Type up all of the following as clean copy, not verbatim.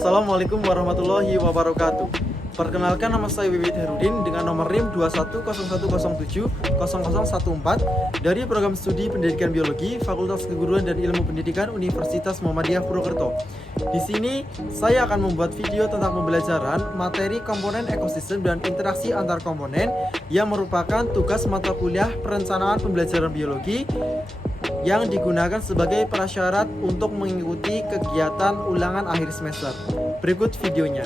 Assalamualaikum warahmatullahi wabarakatuh. Perkenalkan, nama saya Wiwit Herudin dengan nomor NIM 2101070014 dari Program Studi Pendidikan Biologi Fakultas Keguruan dan Ilmu Pendidikan Universitas Muhammadiyah Purwokerto. Di sini saya akan membuat video tentang pembelajaran materi komponen ekosistem dan interaksi antar komponen yang merupakan tugas mata kuliah perencanaan pembelajaran biologi yang digunakan sebagai prasyarat untuk mengikuti kegiatan ulangan akhir semester. Berikut videonya.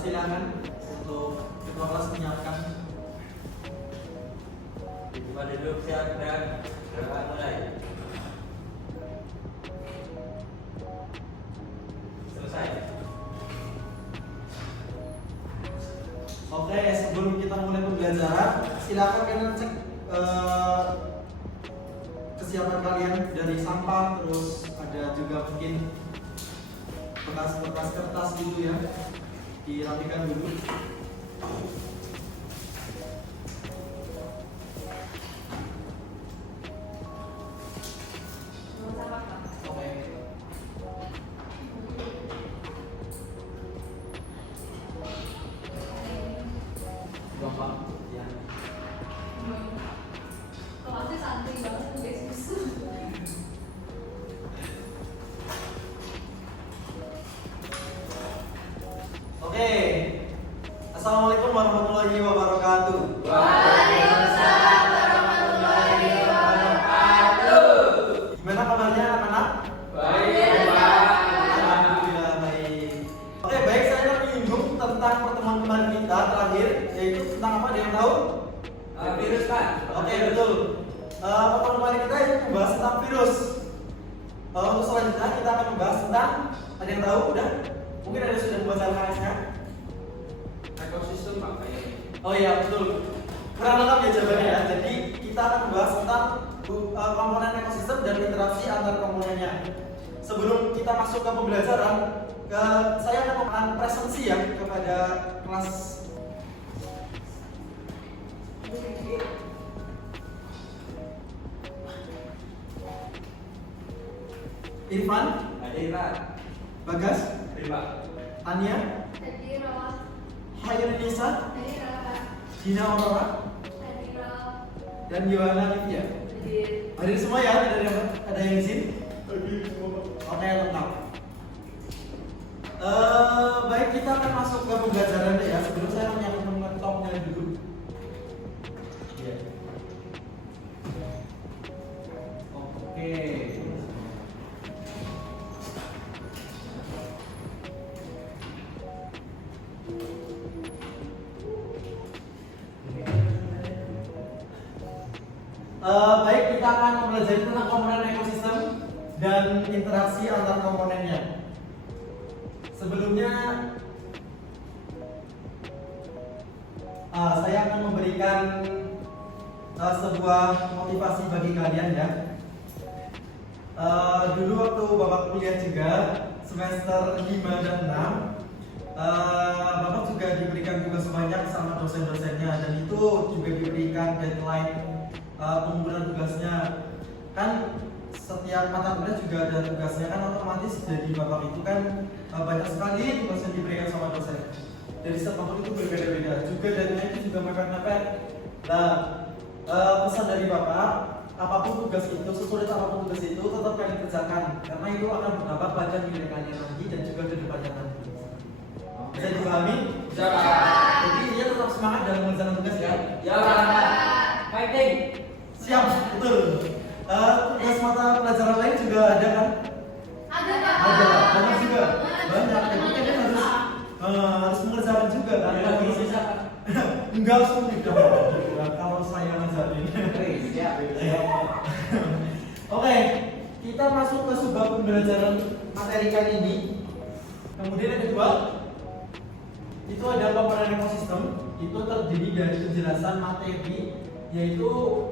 Silakan untuk ketua kelas menyiapkan. Coba duduk siap dan gerakan mulai. Selesai. Oke, sebelum kita mulai pembelajaran, silakan kalian cek kesiapan kalian dari sampah, terus ada juga mungkin bekas-bekas kertas gitu ya, dirapikan dulu. Oke. Gampang ya. Kelasnya santai banget guys. Oke. Assalamualaikum warahmatullahi wabarakatuh. Waalaikumsalam warahmatullahi wabarakatuh. Gimana kabarnya anak-anak? Baik. Alhamdulillah baik. Oke, baik, saya akan menyinggung tentang pertemuan kemarin kita terakhir, yaitu tentang apa? Ada yang tahu? Virus Pak. Oke, betul. Pertemuan kemarin kita itu membahas tentang virus. Untuk selanjutnya kita akan membahas tentang, ada yang tahu? Udah? Mungkin ada yang sudah membaca LKS-nya? Ekosistem Pak kayaknya. Oh iya, betul. Kurang lengkap ya jawabannya ya. Jadi kita akan membahas tentang komponen ekosistem dan interaksi antar komponennya. Sebelum kita masuk ke pembelajaran, saya akan memberikan presensi ya kepada kelas. Irfan, Hadir Bagas, Terima. Tania, Hadira. Hairunisa, Hadira. Dina Aurora, Hadira. dan Yohana Livia. Hadir. Hadir semua ya? Ada yang izin? Oke, lengkap. Baik, kita akan masuk ke pembelajaran deh ya. Sebelum saya menyiapkan laptopnya dulu. Iya. Oke. Baik, kita akan mempelajari tentang komponen ekosistem dan interaksi antar komponennya. Sebelumnya, saya akan memberikan sebuah motivasi bagi kalian ya. Dulu waktu Bapak kuliah juga semester 5 dan 6, Bapak juga diberikan tugas banyak sama dosen-dosennya, dan itu juga diberikan deadline pengumpulan tugasnya. Kan setiap mata kuliah juga ada tugasnya, kan otomatis jadi Bapak itu kan banyak sekali tugas yang diberikan sama dosen. Dari setiap Bapak itu berbeda-beda, juga deadline itu juga mepet-mepet. Nah, pesan dari Bapak, apapun tugas itu, sesulit apapun tugas itu, tetap kalian kerjakan, karena itu akan berdampak pada nilai kalian nanti dan juga ke depannya nanti. Bisa dipahami? Bisa Pak. Jadi dia tetap semangat dalam mengerjakan tugas ya. Ya Pak. Fighting. Siap, betul. Tugas mata pelajaran lain juga ada kan? Ada Pak. Ada, banyak juga. Banyak. Jadi kalian harus mengerjakan juga kan? Bisa. Enggak sulit dong. Kalau saya ngajarin. Siap. Oke, kita masuk ke sebuah pembelajaran materi kali ini, Kemudian yang kedua, itu ada komponen ekosistem. Itu terdiri dari penjelasan materi, yaitu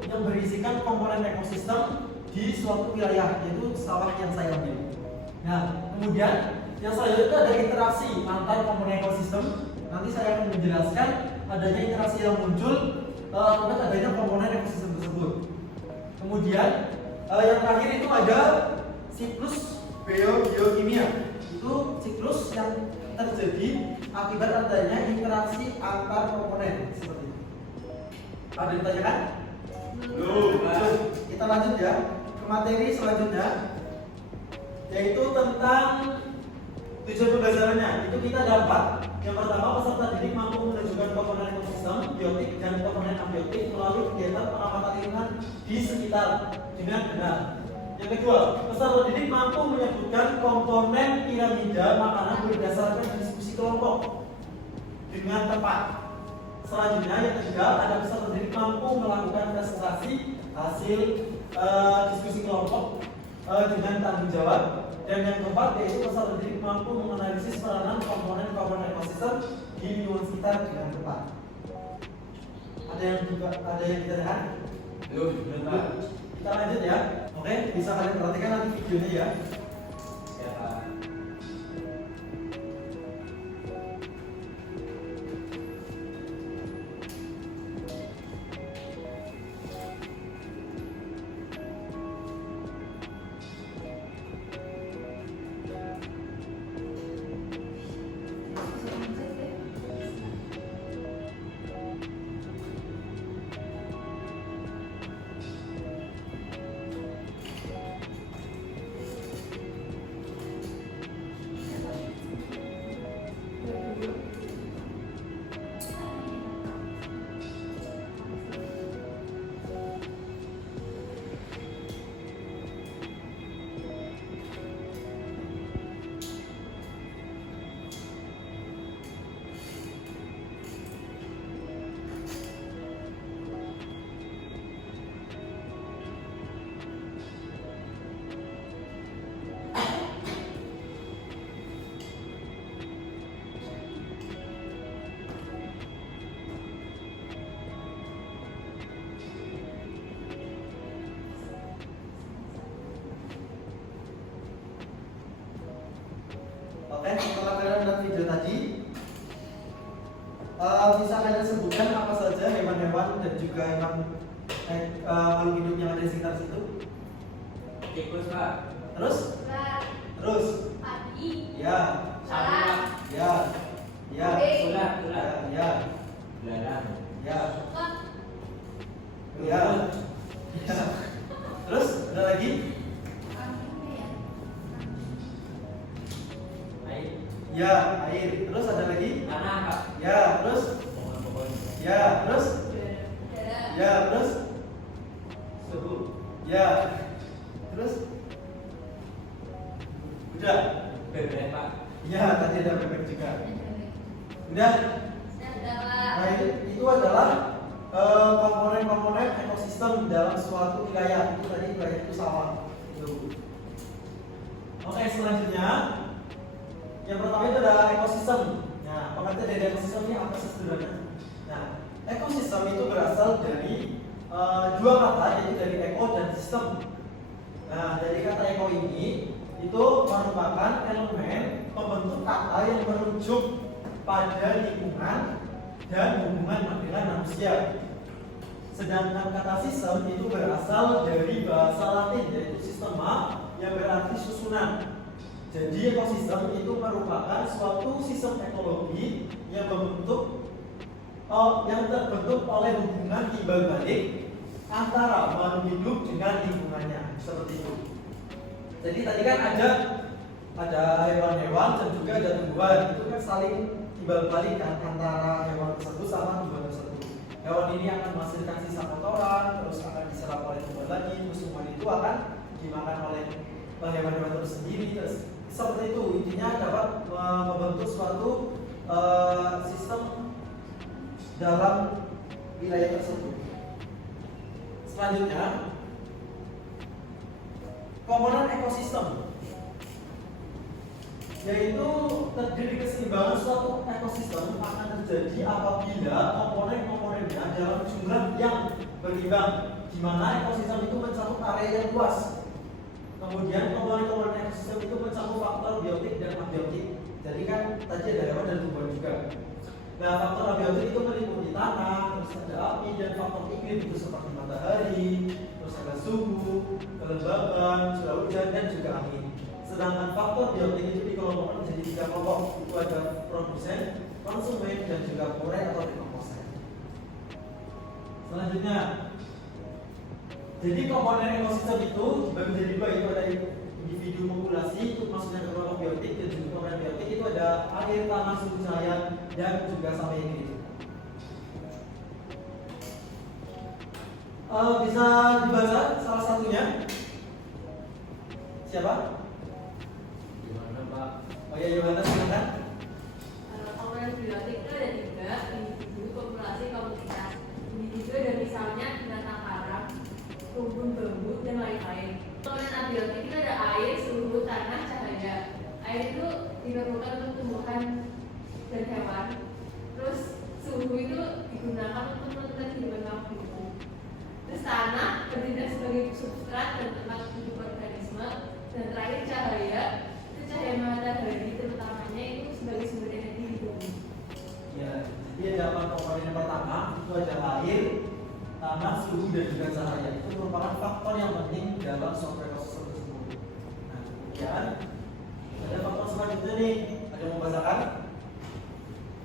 yang berisikan komponen ekosistem di suatu wilayah, yaitu sawah yang saya ambil. Nah, kemudian yang selanjutnya itu ada interaksi antar komponen ekosistem. Nanti saya akan menjelaskan adanya interaksi yang muncul akibat adanya komponen ekosistem tersebut. Kemudian yang terakhir itu ada siklus biokimia. Itu siklus yang terjadi akibat adanya interaksi antar komponen seperti itu. Ada yang ditanyakan? Belum. Kita lanjut ya ke materi selanjutnya, yaitu tentang tujuan pembelajarannya. Itu kita dapat yang pertama, peserta didik mampu menunjukkan komponen ekosistem, biotik dan komponen abiotik melalui kegiatan pengamatan lingkungan di sekitar dengan benar. Yang kedua, peserta didik mampu menyebutkan komponen piramida makanan berdasarkan diskusi kelompok dengan tepat. Selanjutnya, yang ketiga, ada peserta didik mampu melakukan presentasi hasil diskusi kelompok dengan tanggung jawab. Dan yang keempat, yaitu peserta didik mampu menganalisis peranan komponen ekosistem di lingkungan sekitar dengan tepat. Ada yang ditanyakan? Belum, Pak. Kita lanjut ya. Oke, bisa kalian perhatikan nanti videonya ya. Ya, Pak. Oke, setelah kalian lihat video tadi, bisa kalian sebutkan apa saja hewan-hewan dan juga makhluk hidup yang ada di sekitar situ. Tikus, Pak. Terus, Ular, terus, padi, ya, Sapi, Pak. ya, ya, Ular, ya, ya, Belalang. ya, kok, ya, ya. Terus, ada lagi? apa ya? Air. Ya, air. Terus ada lagi? Tanah, Pak. Ya, terus, Pohon-pohon. ya, terus, Udara, ya, terus, Suhu. ya, terus, udah. Bebek, Pak. Ya, tadi ada bebek juga. Udah. Nah, itu adalah komponen-komponen ekosistem dalam suatu wilayah. Itu tadi wilayah itu sawah. Itu. Oke, selanjutnya yang pertama itu ada ekosistem. Nah, pengertian dari ekosistem ini apa sih sebenarnya? Nah, ekosistem itu berasal dari dua kata, yaitu dari eko dan sistem. Nah, dari kata eko ini itu merupakan elemen pembentuk kata yang merujuk pada lingkungan dan hubungan dengan manusia. Sedangkan kata sistem itu berasal dari bahasa Latin, yaitu sistema, yang berarti susunan. Jadi ekosistem itu merupakan suatu sistem ekologi yang terbentuk oleh hubungan timbal balik antara makhluk hidup dengan lingkungannya, seperti itu. Jadi tadi kan ada hewan-hewan dan juga ada tumbuhan, itu kan saling timbal balik kan antara hewan tersebut sama tumbuhan tersebut. Hewan ini akan menghasilkan sisa kotoran, terus akan diserap oleh tumbuhan lagi, terus tumbuhan itu akan dimakan oleh hewan-hewan itu sendiri. Terus seperti itu, intinya dapat membentuk suatu sistem dalam wilayah tersebut. Selanjutnya, komponen ekosistem. yaitu terdiri keseimbangan suatu ekosistem akan terjadi apabila komponen-komponennya dalam jumlah yang berimbang, di mana ekosistem itu mencakup area yang luas. Kemudian komponen-komponen ekosistem itu mencakup faktor biotik dan abiotik. Jadi kan tadi ada hewan dan tumbuhan juga. Nah, faktor abiotik itu meliputi tanah, terus ada api, dan faktor iklim itu seperti matahari, terus ada suhu, kelembaban, curah hujan, dan juga angin. Sedangkan faktor biotik itu dikelompokkan menjadi 3 kelompok, itu ada produsen, konsumen, dan juga pure atau dekomposer. Selanjutnya, jadi komponen ekosistem itu dibagi menjadi 2, itu ada individu populasi, itu maksudnya kelompok biotik, dan juga komponen biotik itu ada air, tanah, suhu cahaya, dan juga sampai ini. Bisa dibaca salah satunya? Siapa? Gimana Pak? Oh ya, Yohana, silakan. Komponen biotik itu ada 3, individu, populasi, komunitas. Individu ada misalnya binatang karang, rumpun bambu, dan lain-lain. Komponen abiotik itu ada air, suhu, tanah, cahaya. Air itu diperlukan untuk tumbuhan dan hewan. Terus suhu itu digunakan untuk menentukan kehidupan makhluk hidup. Terus tanah bertindak sebagai substrat dan tempat hidup organisme. Dan terakhir cahaya, itu cahaya matahari terutamanya itu sebagai sumber energi di bumi. Ya, jadi ada 4 komponen. Yang pertama itu ada air, tanah, suhu, dan juga cahaya. Itu merupakan faktor yang penting dalam suatu ekosistem tersebut. Nah, kemudian ada faktor selanjutnya nih. Ada yang mau bacakan?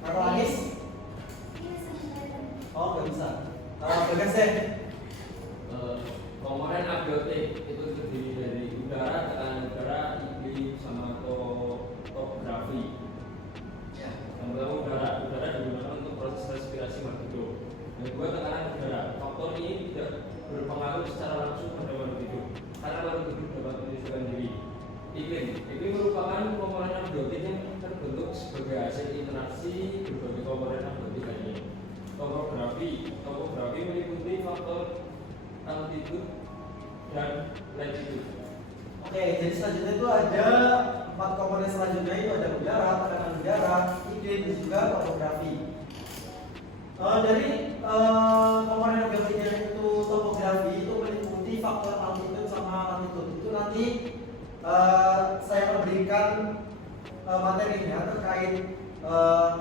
Atau Anis? Oh, nggak bisa. Bagas deh. Komponen abiotik itu terdiri dari udara, tekanan udara, iklim, sama topografi. Ya. Yang pertama udara digunakan untuk proses respirasi makhluk hidup. Yang kedua tekanan udara. Faktor ini tidak berpengaruh secara langsung pada makhluk hidup karena makhluk hidup dapat menyesuaikan diri. Iklim merupakan komponen abiotik yang terbentuk sebagai hasil interaksi berbagai komponen abiotik lainnya. Topografi meliputi faktor altitude dan latitude. Oke, jadi selanjutnya itu ada 4 komponen selanjutnya, itu ada udara, tekanan udara, iklim, dan juga topografi. Dari komponen biotiknya itu topografi itu meliputi faktor altitude sama latitude. Itu nanti saya memberikan materinya terkait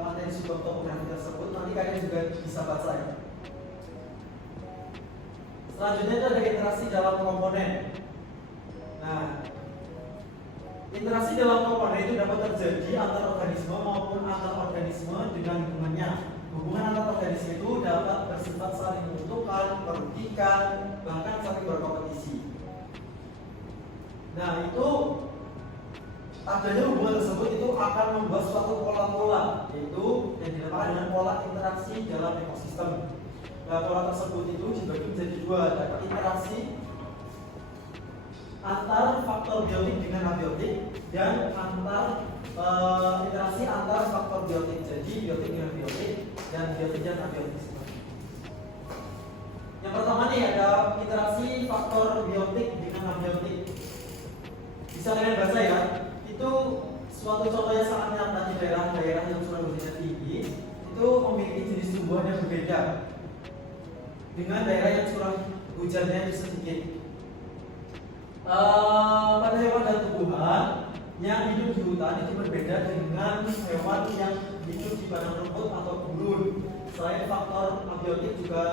materi sumber topografi tersebut. Nanti kalian juga bisa baca ya. Selanjutnya itu ada interaksi dalam komponen. Nah, interaksi dalam komponen itu dapat terjadi antar organisme maupun antar organisme dengan lingkungannya. Hubungan antar organisme itu dapat bersifat saling menguntungkan, merugikan, bahkan saling berkompetisi. Nah, itu adanya hubungan tersebut itu akan membuat suatu pola-pola, yaitu yang dinamakan dengan pola interaksi dalam ekosistem. Nah, pola tersebut itu dibagi menjadi 2, ada interaksi antar faktor biotik dengan abiotik dan interaksi antar faktor biotik. Jadi biotik dengan biotik dan biotik dan abiotik. Yang pertama nih ada interaksi faktor biotik dengan abiotik. Bisa kalian baca ya. Itu suatu contoh yang sangat nyata di daerah-daerah yang curah hujannya tinggi itu memiliki jenis tumbuhan yang berbeda dengan daerah yang curah hujannya sedikit. Pada hewan dan tumbuhan yang hidup di hutan itu berbeda dengan hewan yang hidup di padang rumput atau gurun. Selain faktor abiotik juga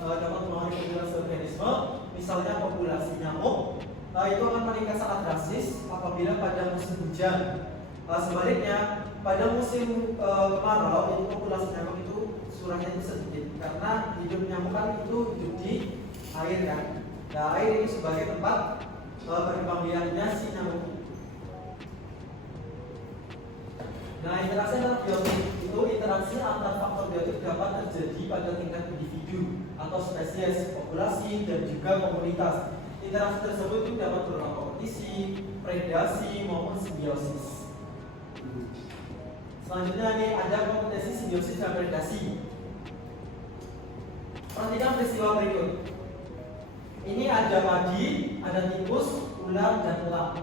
dapat mempengaruhi populasi organisme, misalnya populasi nyamuk itu akan meningkat sangat drastis apabila pada musim hujan. Sebaliknya pada musim kemarau itu populasi nyamuk itu curahnya itu sedikit karena hidup nyamuk kan itu hidup di air kan. Nah, air ini sebagai tempat berkembang biaknya si nyamuk. Nah, interaksi antar biotik itu interaksi antar faktor biotik dapat terjadi pada tingkat individu atau spesies, populasi, dan juga komunitas. Interaksi tersebut itu dapat berupa kompetisi, predasi, maupun simbiosis. Selanjutnya nih ada kompetisi, simbiosis, dan predasi. Perhatikan peristiwa berikut. Ini ada padi, ada tikus, ular, dan elang.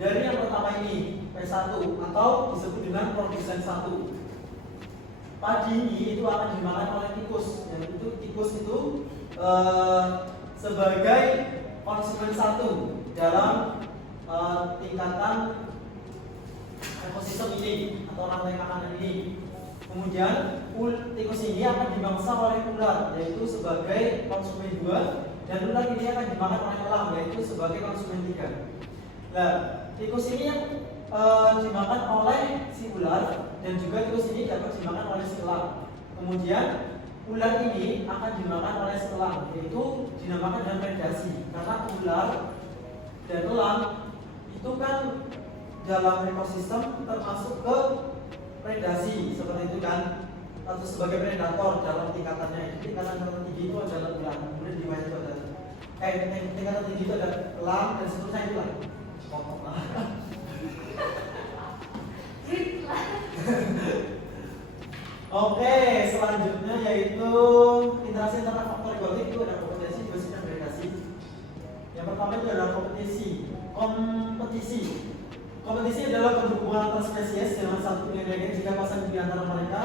Dari yang pertama ini, P1 atau disebut dengan produsen 1. Padi ini itu akan dimakan oleh tikus. Yang itu tikus itu sebagai konsumen 1 dalam tingkatan ekosistem ini atau rantai makanan ini. Kemudian tikus ini akan dimangsa oleh ular, yaitu sebagai konsumen 2, dan ular ini akan dimakan oleh elang, yaitu sebagai konsumen 3. Nah, tikus ini yang dimakan oleh si ular, dan juga tikus ini dapat dimakan oleh si elang. Kemudian ular ini akan dimakan oleh si elang, yaitu dinamakan dengan predasi, karena ular dan elang itu kan dalam ekosistem termasuk ke predasi, seperti itu kan, atau sebagai predator dalam tingkatannya. Tingkatan tertinggi itu adalah ular, kemudian di bawah itu ada tingkatan tertinggi itu ada elang, dan seterusnya itu lah. Kotor lah. Oke, selanjutnya yaitu interaksi antara faktor egotik. Itu ada kompetensi, biosis, dan predasi. Yang pertama itu adalah kompetisi. Kompetisi adalah bentuk hubungan antar spesies dengan satu nilai jika pasangan di antara mereka.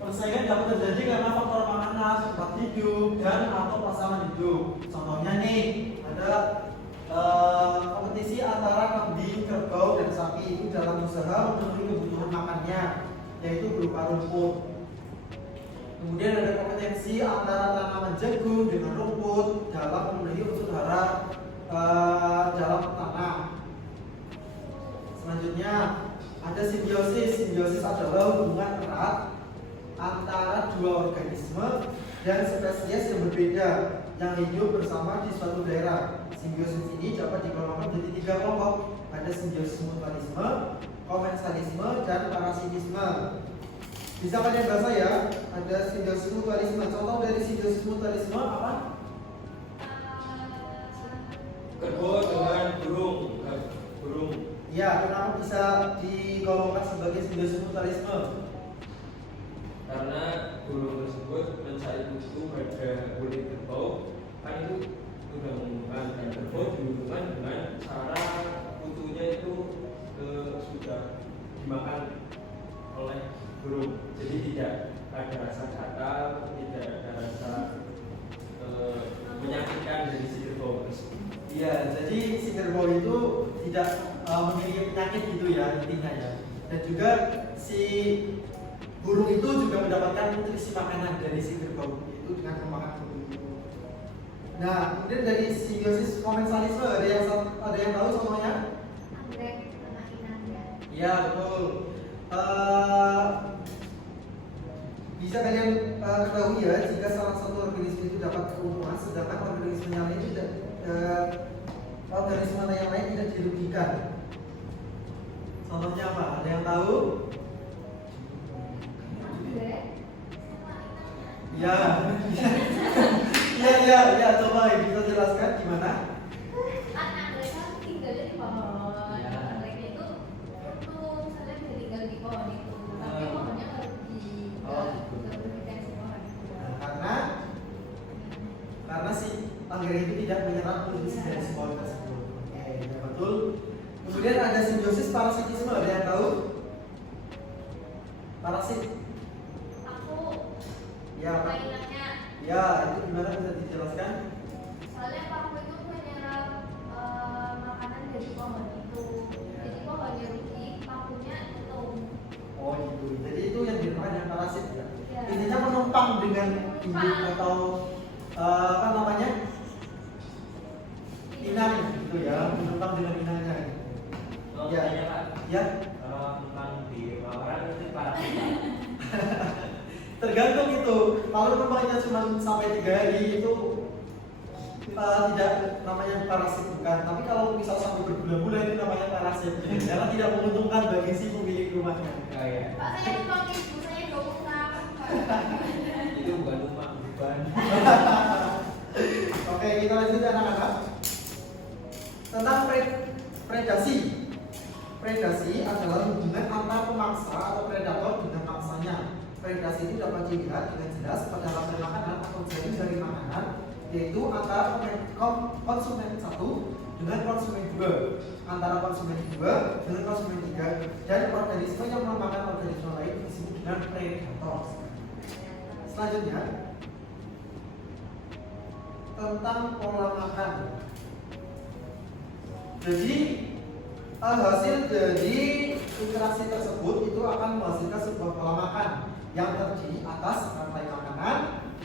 Persaingan dapat terjadi karena faktor makanan, tempat hidup, dan atau pasangan hidup. Contohnya nih, ada kompetisi antara kambing, kerbau, dan sapi itu dalam usaha memenuhi kebutuhan makannya, yaitu berupa rumput. Kemudian ada kompetensi antara tanaman jagung dengan rumput dalam memenuhi unsur hara dalam tanah. Selanjutnya ada simbiosis. Simbiosis adalah hubungan erat antara dua organisme dan spesies yang berbeda yang hidup bersama di suatu daerah. Simbiosis ini dapat digolongkan menjadi 3 kelompok. Ada simbiosis mutualisme, komensalisme, dan parasitisme. Bisa kalian bahasa ya? Ada simbiosis mutualisme. Contoh dari simbiosis mutualisme apa? Kerbau dengan burung. Ya, kenapa bisa digolongkan sebagai simbiosis mutualisme? Karena burung tersebut mencari kutu pada kulit kerbau, kan itu sudah mengumpulkan, dan kerbau dihubungkan dengan cara kutunya itu sudah dimakan oleh burung. Jadi tidak ada rasa gatal, tidak ada rasa menyakitkan dari si kerbau tersebut. Iya, jadi si kerbau itu tidak memiliki penyakit gitu ya intinya ya. Dan juga si burung itu juga mendapatkan nutrisi makanan dari si kerbau itu dengan memakan burung itu. Nah, kemudian dari simbiosis komensalisme ada yang tahu contohnya? Anggrek, anak inangnya. Iya betul. Bisa kalian ketahui ya, jika salah satu organisme itu dapat keuntungan, sedangkan organisme yang lain tidak organisme yang lain tidak dirugikan. Contohnya apa? Ada yang tahu? Anggrek, Ya, ya, coba bisa jelaskan gimana? kan anggrek kan tinggalnya di pohon. Ya. Anggreknya itu untung misalnya bisa tinggal di pohon itu, tapi pohonnya nggak rugi, nggak merugikan si pohon itu. Nah, karena si anggrek itu tidak menyerap nutrisi dari si pohon tersebut. Oke, ya betul. Kemudian ada simbiosis parasitisme. Ada yang tahu? Parasit. Aku Ya, Pak. mainannya Ya, itu gimana bisa dijelaskan? soalnya paku itu menyerap makanan dari pohon itu, jadi pohonnya rugi, pakunya untung. Oh gitu. Jadi itu yang dinamakan dengan parasit ya. Ya. Intinya menumpang dengan hidup atau apa namanya? Inang gitu ya, menumpang dengan inangnya. Ya, Pak. Ya, Kalau tentang di orang itu parah. tergantung itu. Kalau numpangnya cuma sampai 3 hari itu tidak namanya parasit bukan. Tapi kalau misal sampai berbulan-bulan itu namanya parasit. Karena tidak menguntungkan bagi si pemilik rumahnya. Kayak Pak, saya numpang ibu, saya gak utang. itu bukan rumah, bukan. Oke, kita lanjut anak-anak. Tentang predasi. Predasi adalah hubungan antar pemangsa atau predator dengan mangsanya. Predasi itu dapat dilihat dengan jelas pada rantai makanan atau jaring dari makanan, yaitu antara konsumen 1 dengan konsumen 2. antara konsumen 2 dengan konsumen 3 dan organisme yang memakan organisme lain disebut dengan predator. Selanjutnya tentang pola makan. Jadi hasil dari interaksi tersebut itu akan menghasilkan sebuah pola makan yang terdiri atas rantai makanan,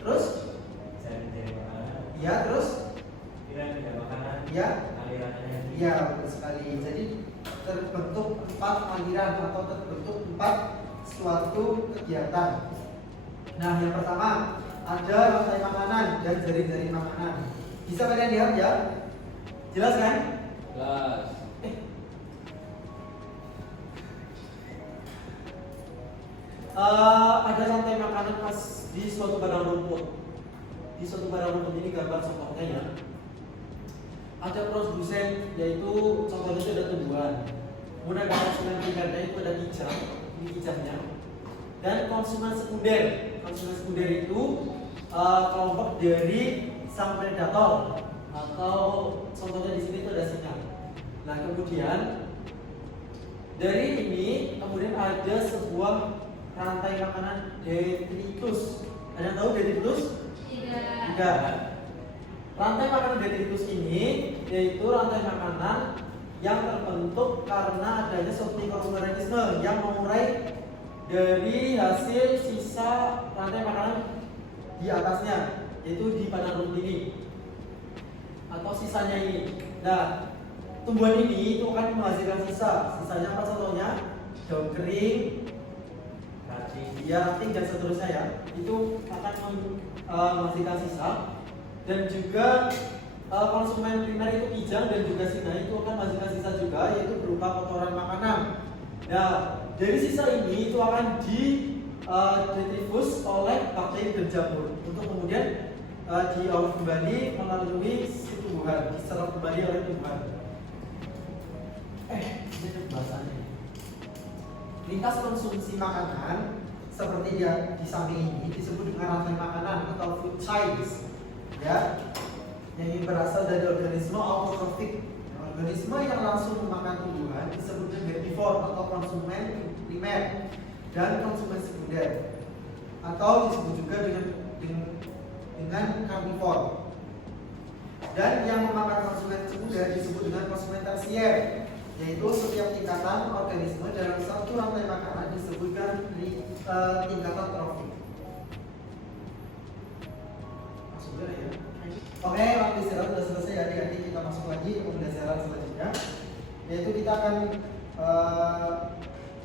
terus Jari-jari makanan, ya terus piramida makanan, ya aliran energi. iya betul sekali. Jadi terbentuk 4 aliran atau terbentuk 4 suatu kegiatan. Nah, yang pertama ada rantai makanan dan jari-jari makanan. Bisa kalian lihat ya? Jelas kan? Jelas. Ada rantai makanan pas di suatu padang rumput. Di suatu padang rumput ini gambar contohnya ya. Ada produsen, yaitu contohnya itu ada tumbuhan. Kemudian ada konsumen primernya itu ada kijang, ini kijangnya. Dan konsumen sekunder. Konsumen sekunder itu kelompok dari sang predator atau contohnya di sini itu ada singa. Nah kemudian dari ini kemudian ada sebuah rantai makanan detritus. Ada yang tahu detritus? Tidak. Rantai makanan detritus ini yaitu rantai makanan yang terbentuk karena adanya suatu mikroorganisme yang mengurai dari hasil sisa rantai makanan di atasnya, yaitu di padang rumput ini atau sisanya ini. Nah, tumbuhan ini itu akan menghasilkan sisanya apa contohnya? Daun kering, ranting dan seterusnya ya. Itu akan menghasilkan sisa. Dan juga konsumen primer itu kijang dan juga singa itu akan menghasilkan sisa juga, yaitu berupa kotoran makanan. Nah, dari sisa ini itu akan detrifus oleh bakteri dan jamur untuk kemudian diolah kembali melalui si tumbuhan, diserap kembali oleh tumbuhan. Ini pembahasannya. Lintas konsumsi makanan seperti dia di samping ini disebut dengan rantai makanan atau food chains, ya, yang berasal dari organisme autotrofik. Organisme yang langsung memakan tumbuhan disebut dengan herbivore atau konsumen primer dan konsumen sekunder, atau disebut juga dengan karnivor. Dan yang memakan konsumen sekunder disebut dengan konsumen tersier, yaitu setiap tingkatan organisme dalam satu rantai makanan disebutkan tingkatan trofik. Masuk dulu ya. Oke, waktu istirahat sudah selesai ya. Nanti kita masuk lagi ke pembelajaran selanjutnya, yaitu kita akan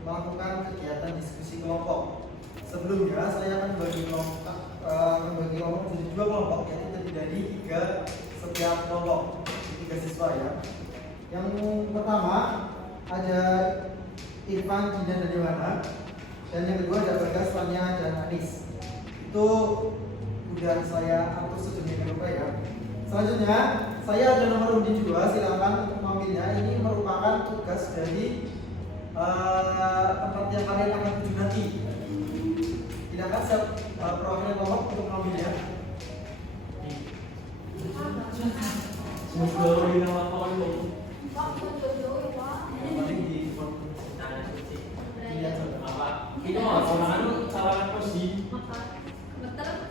melakukan kegiatan diskusi kelompok. Sebelumnya saya akan membagi kelompok menjadi 2 kelompok, yaitu terdiri dari 3 setiap kelompok, 3 siswa ya. Yang pertama ada Irfan, Jidan, dan Dewana. Dan yang kedua ada Bagas, Tanya, dan Anis. Itu udah saya atur sedemikian rupa ya. Selanjutnya saya ada nomor undi juga, silakan untuk mengambilnya. Ini merupakan tugas dari tempat yang kalian akan tuju nanti. Silakan perwakilan kelompok untuk mengambilnya. Semoga ini nama kamu. Paling di Iya, apa? Itu mah orang salah posisi. Betul.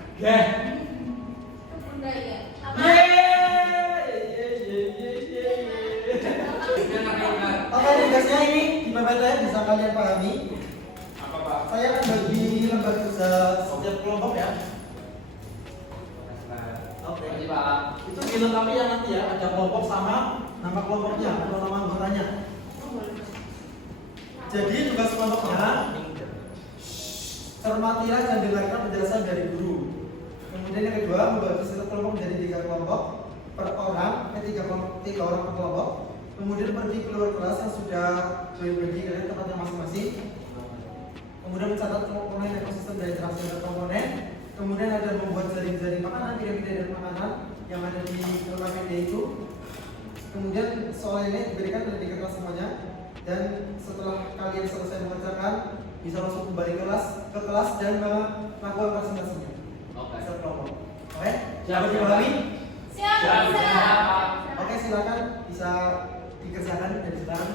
Oke, tugasnya ini gimana bisa kalian pahami? Apa Pak? Saya akan bagi lembar kerja setiap kelompok ya. Oke. Makasih Pak. Itu dilengkapi ya nanti ya, ada kelompok sama nama kelompoknya atau nama anggotanya. Jadi tugas kelompoknya cermatilah dan dengarkan penjelasan dari guru. Kemudian yang kedua, membagi satu kelompok menjadi 3 kelompok per orang, 3 orang per kelompok. Kemudian pergi keluar kelas yang sudah bagi dari tempatnya masing-masing. Kemudian mencatat komponen ekosistem dari transfer komponen. Kemudian ada membuat jaring-jaring makanan, piramida dan makanan yang ada di kelompok media itu. Kemudian soal ini diberikan dari kelas semuanya. Dan setelah kalian selesai mengerjakan, bisa langsung kembali ke kelas dan melakukan presentasinya. Oke. Kelompok. Oke? Siap, Dipahami? Siap. Oke, silakan bisa dikerjakan dan sedang.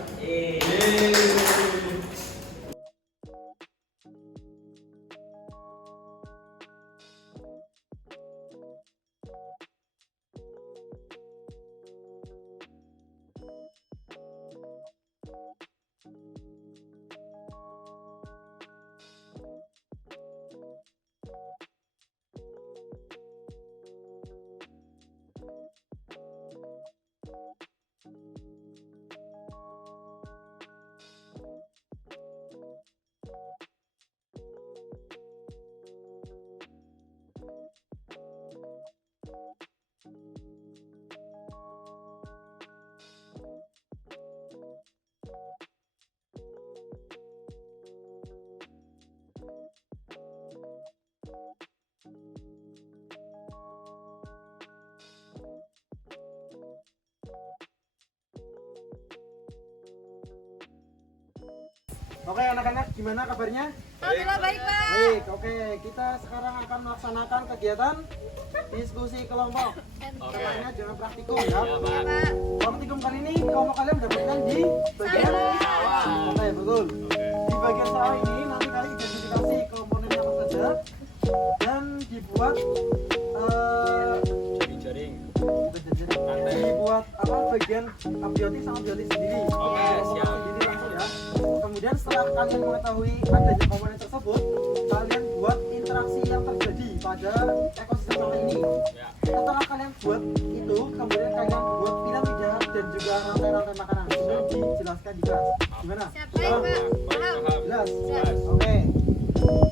Oke anak-anak, gimana kabarnya? Alhamdulillah baik, Pak. Baik, oke. Kita sekarang akan melaksanakan kegiatan diskusi kelompok. Temanya jangan praktikum ya. Pak. Praktikum kali ini kelompok kalian mendapatkan di bagian sawah. Oke, betul. Di bagian sawah ini nanti kalian identifikasi komponennya apa saja dan dibuat jaring. dibuat apa bagian abiotik sama biotik sendiri. Oke, siap. Sendiri langsung ya. Kemudian setelah kalian mengetahui adanya komponen tersebut, kalian buat interaksi yang terjadi pada ekosistem sawah ini. Ya. Setelah kalian buat itu, kemudian kalian buat piramida dan juga rantai-rantai makanan. Sudah dijelaskan di kelas. Gimana? Siap, baik, Pak. Paham. Jelas? Siap. Oke.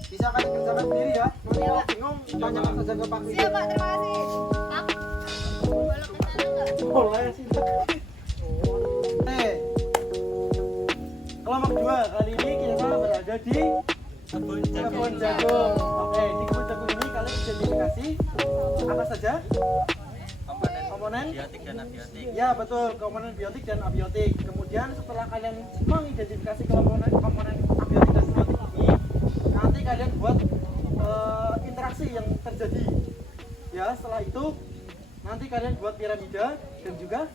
Bisa kalian kerjakan sendiri ya. Nanti kalau bingung, tanyakan saja ke Pak Siap, Pak. Terima kasih. Pak. Boleh ke sana enggak? Boleh sih. Oke. Kelompok 2 kali ini kita berada di kebun jagung. Oke, di kebun jagung ini kalian identifikasi apa saja? Komponen Biotik dan abiotik. ya betul, komponen biotik dan abiotik. Kemudian setelah kalian mengidentifikasi komponen abiotik dan biotik ini, nanti kalian buat interaksi yang terjadi. Ya, setelah itu nanti kalian buat piramida dan juga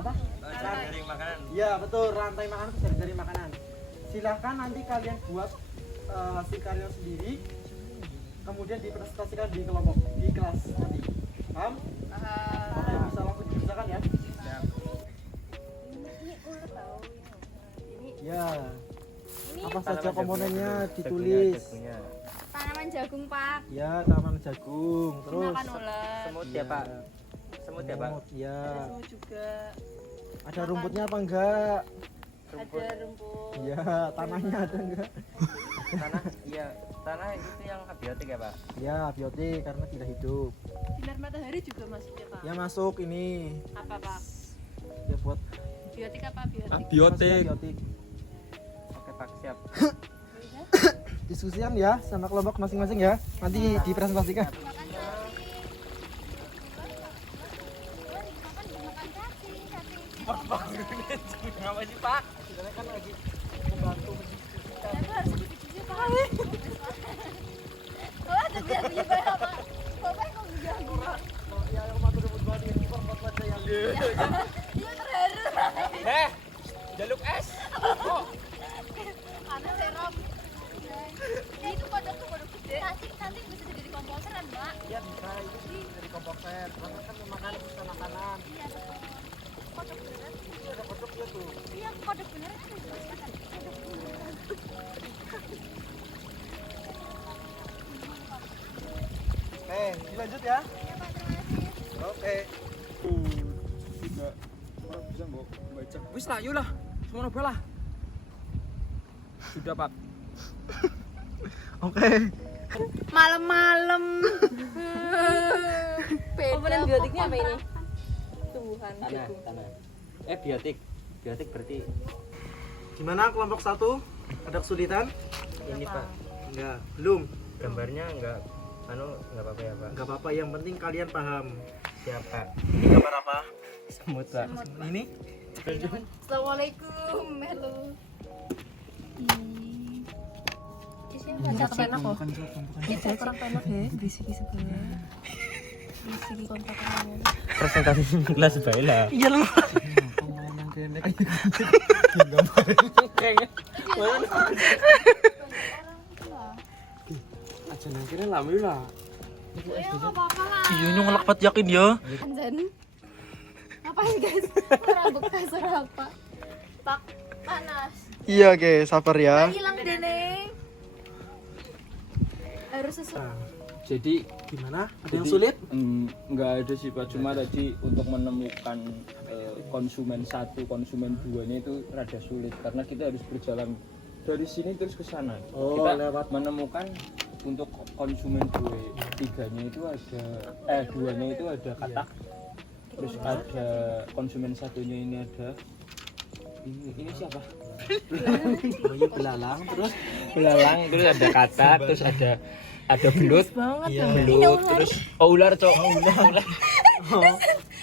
apa? Jaring makanan. Ya betul, rantai makanan dari makanan. Silahkan nanti kalian buat hasil karya sendiri, kemudian dipresentasikan di kelompok, di kelas nanti. Paham? Oke, bisa langsung dikerjakan ya. Ini ulet tahu ini. Ya, Ini apa saja komponennya ditulis. tanaman jagung, Pak. Ya, tanaman jagung. Terus Makan ulet. Semut ya, Pak. Semut ya, Pak. Ya. Ada semut juga. Ada rumputnya apa enggak? Ada rumput. Ya, tanahnya ada enggak? Tanah, iya. Tanah itu yang abiotik ya, Pak. Ya, biotik karena tidak hidup. Sinar matahari juga masuk ya, Pak. Ya masuk ini. Apa, Pak? Ya buat Biotik apa biotik? biotik. Oke, Pak, siap. Diskusian ya sama kelompok masing-masing ya. Nanti dipresentasikan. Makan Kenapa sih, Pak? Kita kan lagi membantu mendiskusikan. Oh, ada biar banyak, Pak. Bapak kok ganggu? Ya, yang matur nuwun banget ini format baca yang Iya terharu. Jaluk es. Anak serem. Ini tuh kodok gede. Nanti bisa jadi komposeran, Mbak. ya bisa itu sih dari komposer. Karena kan memakan bisa makanan. Iya, betul. Kodok beneran. Ini ada kodoknya tuh. Iya, kodok beneran kan dijelaskan. Kodok beneran. Oke, dilanjut ya. Iya, Pak, terima kasih. Oke. Tidak orang bisa nggak baca. Wis lah, yuk lah. Semono lah. Sudah, Pak. Oke. Malam-malam. Komponen biotiknya apa ini? Tumbuhan. Tanah. Biotik. Biotik berarti Gimana kelompok 1? Ada kesulitan? ini, Pak. Enggak, belum. Gambarnya enggak apa-apa ya, Pak. Enggak apa-apa, yang penting kalian paham. Siapa? Ini gambar apa? Semut, Pak. Ini? Assalamualaikum, halo. Baca penak kok. Saya kurang penak ya, berisiki sebenarnya. Berisiki kontak. Presentasi kelas baik lah. Iya lah. kene. Kayaknya Orang tua. aja nang kene lami lah. Ya nggak apa-apa lah. Iya nyong pat yakin ya. Anjan. Ngapain guys? Orang bekas orang apa? Pak panas. Iya oke, sabar ya. Hilang deh. Harus sesuai. Jadi Gimana? Ada yang Jadi, sulit? Enggak ada sih Pak, cuma tadi untuk menemukan konsumen 1, konsumen 2 ini itu rada sulit karena kita harus berjalan dari sini terus ke sana. Oh, Kita lewat. menemukan untuk konsumen 3-nya itu ada 2-nya itu ada katak. Terus ada konsumen 1-nya ini ada ini siapa? Oh iya belalang terus. Belalang, terus ada katak, terus ada belut. Banget Iya. dong. Belut, terus ular, Cok. Ular.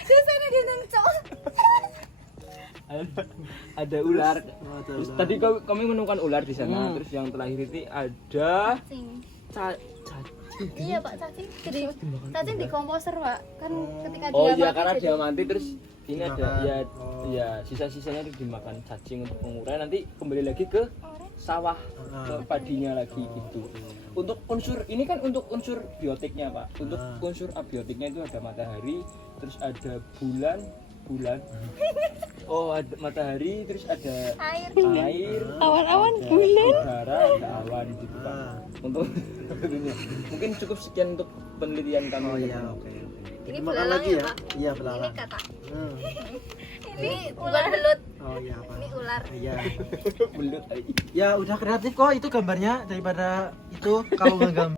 Terus sana dia nengcok. Ada ular. Terus tadi kami menemukan ular di sana. Terus yang terakhir itu ada Cacing. cacing. Iya Pak, cacing. Jadi cacing di komposer Pak. Kan ketika dia Oh iya, mati karena jadi- dia mati terus ini ada Dimakan. ya sisa-sisanya itu dimakan cacing untuk penguraian, nanti kembali lagi ke sawah, ke padinya lagi gitu. Untuk unsur ini kan untuk unsur biotiknya Pak. Untuk unsur abiotiknya itu ada matahari, terus ada bulan. Oh, ada matahari, terus ada air. air, Awan-awan ada bulan. udara, ada awan gitu Pak. Untuk mungkin cukup sekian untuk penelitian kami. Oh iya oke. Ini Makan belalang lagi ya, ya? Pak? Iya Ini belalang. kata. Hmm. Ini ular belut. Oh iya Pak. Ini ular. Iya. Belut. Ya udah kreatif kok itu gambarnya daripada itu kalau nggak gambar.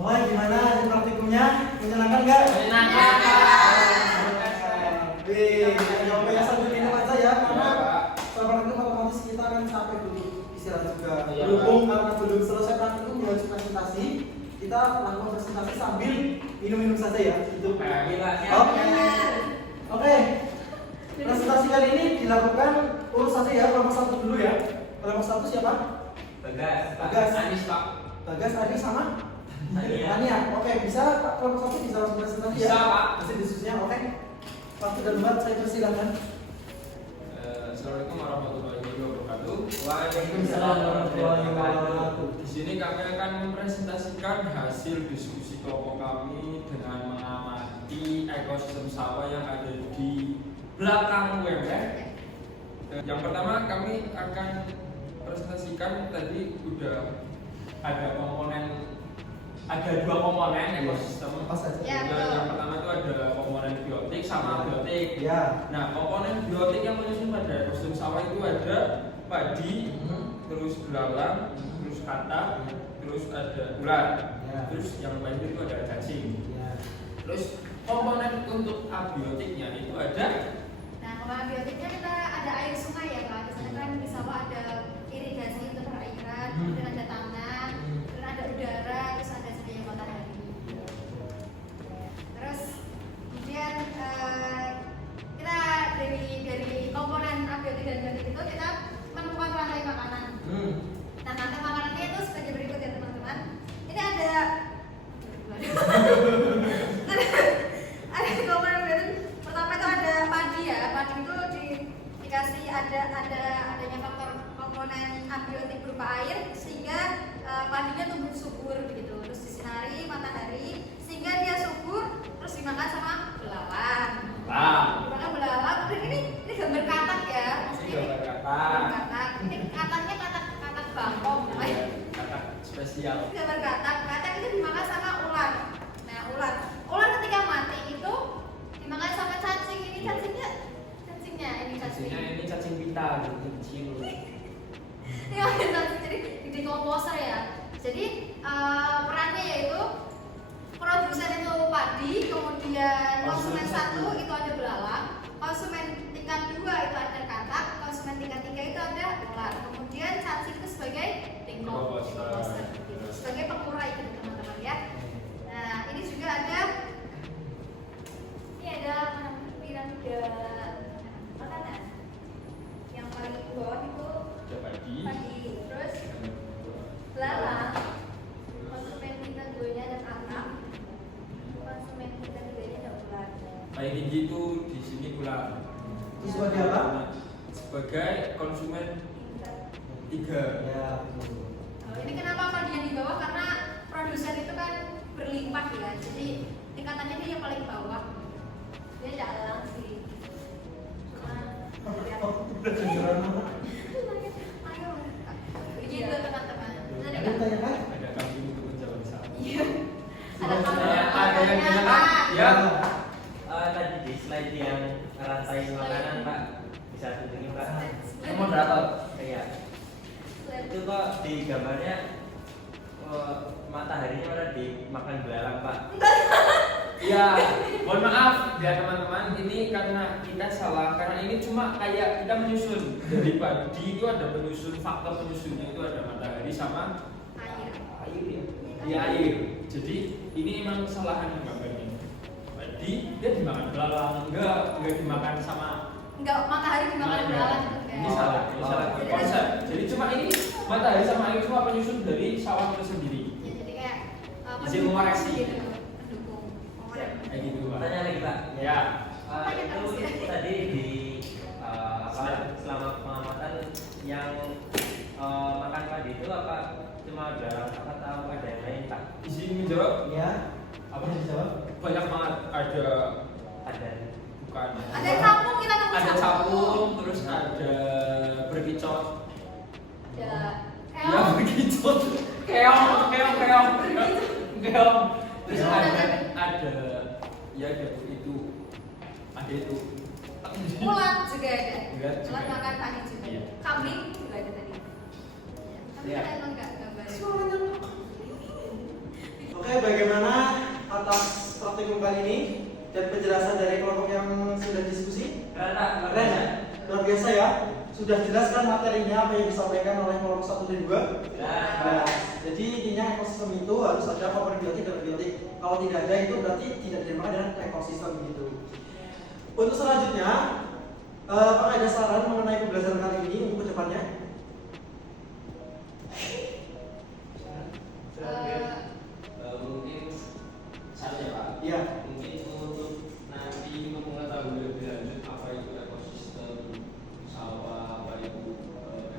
Oh gimana hasil praktikumnya? Menyenangkan nggak? Menyenangkan. Wih, jawabnya sambil minum aja ya, karena berhubung karena belum selesai praktikum harus presentasi, kita lakukan presentasi sambil minum-minum saja ya. Itu. Oke. Oke. Presentasi kali ini dilakukan urus saja ya, kelompok 1 dulu ya. Kelompok 1 siapa? Bagas. Anis Pak. Bagas, Adi sama? Tania. Tania. Oke, bisa Pak kelompok 1 bisa langsung presentasi ya? Bisa, Pak. Mesin diskusinya, oke. Waktu dan tempat saya persilakan. Assalamualaikum warahmatullahi wabarakatuh. Waalaikumsalam warahmatullahi wabarakatuh. Di sini kami akan mempresentasikan hasil diskusi kelompok kami dengan mengamati ekosistem sawah yang ada di belakang UMR. Yang pertama kami akan presentasikan tadi udah ada dua komponen ekosistem. Pas aja. Yang pertama itu ada komponen biotik sama abiotik. Ya. Nah, komponen biotik yang menyusun pada ekosistem sawah itu ada padi, terus belalang, terus kata, terus ada ulat, Ya. terus yang lain itu ada cacing. Ya. Terus komponen untuk abiotiknya itu ada Nah, kalau biotiknya kita ada air sungai ya Pak. Di sana kan di sawah ada irigasi untuk perairan, kemudian ada tanah, kemudian ada udara, terus ada cahaya matahari. Terus kemudian kita dari komponen abiotik dan biotik itu kita menemukan rantai makanan. Nah, rantai makanannya itu sebagai berikut ya teman-teman. Ini ada komponen biotik. Pertama itu ada padi ya. Padi itu dikasih adanya faktor komponen abiotik berupa air sehingga padinya tumbuh subur begitu. Terus disinari matahari sehingga dia subur, terus dimakan sama belalang. Dimakan belalang. Kemudian ini gambar katak ya. Maksudnya gambar gambar katak. Ini kataknya katak bangkong namanya. kata spesial. Gambar katak itu dimakan sama ular. Nah, ular ketika mati itu dimakan sama cacing. Ini cacingnya ini cacing. Ini cacing pita gitu kecil. Ini makan cacing jadi dekomposer ya. Jadi perannya yaitu produsen itu padi, kemudian konsumen 1 itu ada belalang, konsumen tingkat 2 itu ada katak, konsumen tingkat 3 itu ada ular. Kemudian cacing itu sebagai dekomposer gitu. Sebagai pengurai gitu teman-teman ya. Nah, ini juga ada piramida makanan. Yang paling bawah itu Ada padi. terus belalang, konsumen tingkat 2-nya ada katak, konsumen tingkat 3-nya ada ular. Paling tinggi itu di sini ular. Itu sebagai apa? Sebagai konsumen Tingkat. 3. Ya. Ini kenapa padi yang di bawah? Karena produsen itu kan berlimpah ya. Jadi tingkatannya dia yang paling bawah. Dia tidak langsing. Begitu teman-teman. Tadi Ada kan? tanyakan? Ada kambing untuk menjawab salah. Iya. Ada Ada yang tanyakan? Ya. Tadi di slide yang rantai makanan Pak, bisa tunjukin Pak. Moderator. Iya. Itu kok di gambarnya mataharinya malah dimakan belalang Pak. Ya, mohon maaf ya teman-teman, ini karena kita salah, karena ini cuma kayak kita menyusun dari padi itu ada penyusun, faktor penyusunnya itu ada matahari sama air. air ya, di air. Jadi ini memang kesalahan gambarnya. Padi dia dimakan belalang, enggak dimakan sama Enggak, matahari dimakan belalang itu ini salah konsep. Jadi cuma ini matahari sama air cuma penyusun dari sawah itu sendiri. Ya, jadi kayak Izin mengoreksi. gitu, pendukung. Kayak gitu Pak. Tanya lagi Pak. Ya. Itu tadi di selama pengamatan yang makan padi itu apa cuma belalang atau ada yang lain Pak? Izin menjawab. Ya. Apa Yang dijawab? banyak banget, ada Ada. bukan Ada capung, kita nemu ada capung, terus ada berkicot, Ada ya berkicot, keong, terus ada ya ada itu ulat juga ada. Ulat juga. Ulat makan padi juga. Iya. Kambing juga ada tadi. Tapi Iya. kita emang nggak gambarin. Oke, bagaimana atas praktikum kali ini dan penjelasan dari kelompok yang sudah diskusi? Keren Pak. Keren ya? Luar biasa ya. Sudah jelas kan materinya apa yang disampaikan oleh kelompok 1 dan 2? Jelas. Jadi intinya ekosistem itu harus ada komponen biotik dan biotik. Kalau tidak ada itu berarti tidak dinamakan dengan ekosistem gitu. Untuk selanjutnya, apakah ada saran mengenai pembelajaran kali ini untuk kedepannya? Mungkin saja Pak. Iya. Mungkin untuk nanti untuk mengetahui lebih lanjut apa itu ekosistem sawah, apa itu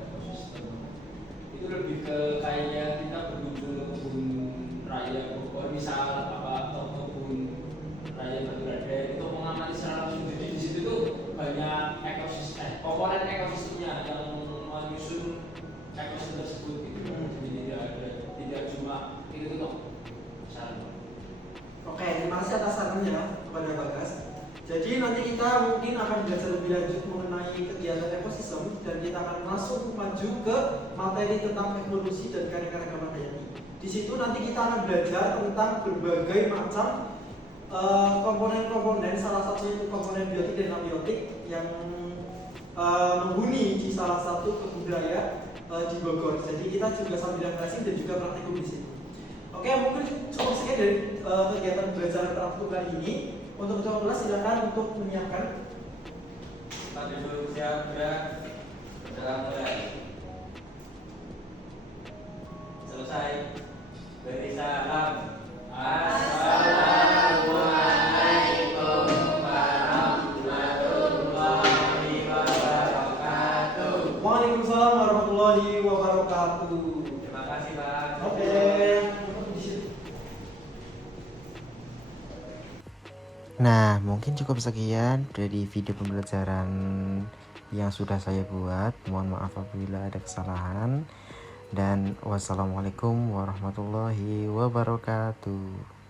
ekosistem, itu lebih ke kayak kita berkunjung ke kebun raya Bogor misal apa atau kebun raya Batu itu mengamati secara langsung. Jadi di situ tuh banyak komponen ekosistemnya yang menyusun ekosistem tersebut gitu. Jadi tidak cuma itu tuh saran. Oke, terima kasih atas sarannya kepada Bagas. Jadi nanti kita mungkin akan belajar lebih lanjut mengenai kegiatan ekosistem dan kita akan langsung maju ke materi tentang evolusi dan keanekaragaman hayati. Di situ nanti kita akan belajar tentang berbagai macam komponen-komponen, salah satunya itu komponen biotik dan abiotik yang menghuni di salah satu kebun raya di Bogor. Jadi kita juga sambil refreshing dan juga praktikum di sini. Oke, mungkin cukup sekian dari kegiatan belajar praktikum kali ini. Untuk ketua kelas silakan untuk menyiapkan. Pak duduk siap gerak. Gerak mulai. Selesai. Beri salam. Assalamualaikum warahmatullahi wabarakatuh. Waalaikumsalam warahmatullahi wabarakatuh. Terima kasih Pak. Oke. Nah, mungkin cukup sekian dari video pembelajaran yang sudah saya buat. Mohon maaf apabila ada kesalahan. Dan wassalamualaikum warahmatullahi wabarakatuh.